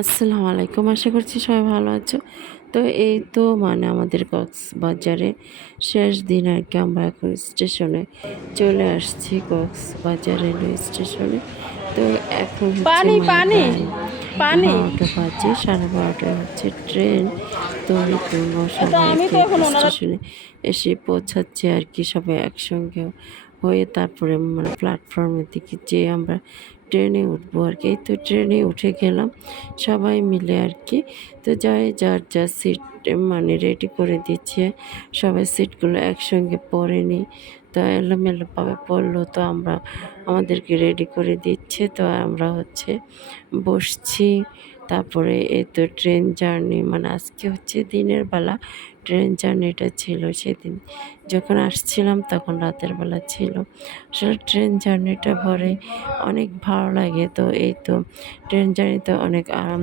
আসসালামু আলাইকুম আশা করছি সবাই ভালো আছো। তো এই তো মানে আমাদের কক্সবাজারে শেষ দিন আর কি আমরা এখন স্টেশনে চলে আসছি কক্সবাজার রেলওয়ে স্টেশনে। তো এখন পানি, পানি, পানি। বারোটা বাজে সাড়ে বারোটায় হচ্ছে ট্রেন। আমি তো স্টেশনে এসে পৌঁছাচ্ছে আর কি সবাই একসঙ্গে হয়ে তারপরে মানে প্ল্যাটফর্মের দিকে যেয়ে আমরা ট্রেনে উঠবো আর কি। তো ট্রেনে উঠে গেলাম, সবাই মিলে আর কি। তো যাই, যার যা সিট মানে রেডি করে দিচ্ছে। সবাই সিটগুলো একসঙ্গে পরেনি তো এলোমেলোভাবে পড়ল তো আমরা আমাদেরকে রেডি করে দিচ্ছে। তো আমরা হচ্ছে বসছি। তারপরে এই তো ট্রেন জার্নি মানে আজকে হচ্ছে দিনের বেলা ট্রেন জার্নিটা ছিল সেদিন। যখন আসছিলাম তখন রাতের বেলা ছিল। আসলে ট্রেন জার্নিটা পরে অনেক ভালো লাগে। তো এই তো ট্রেন জার্নিতে অনেক আরাম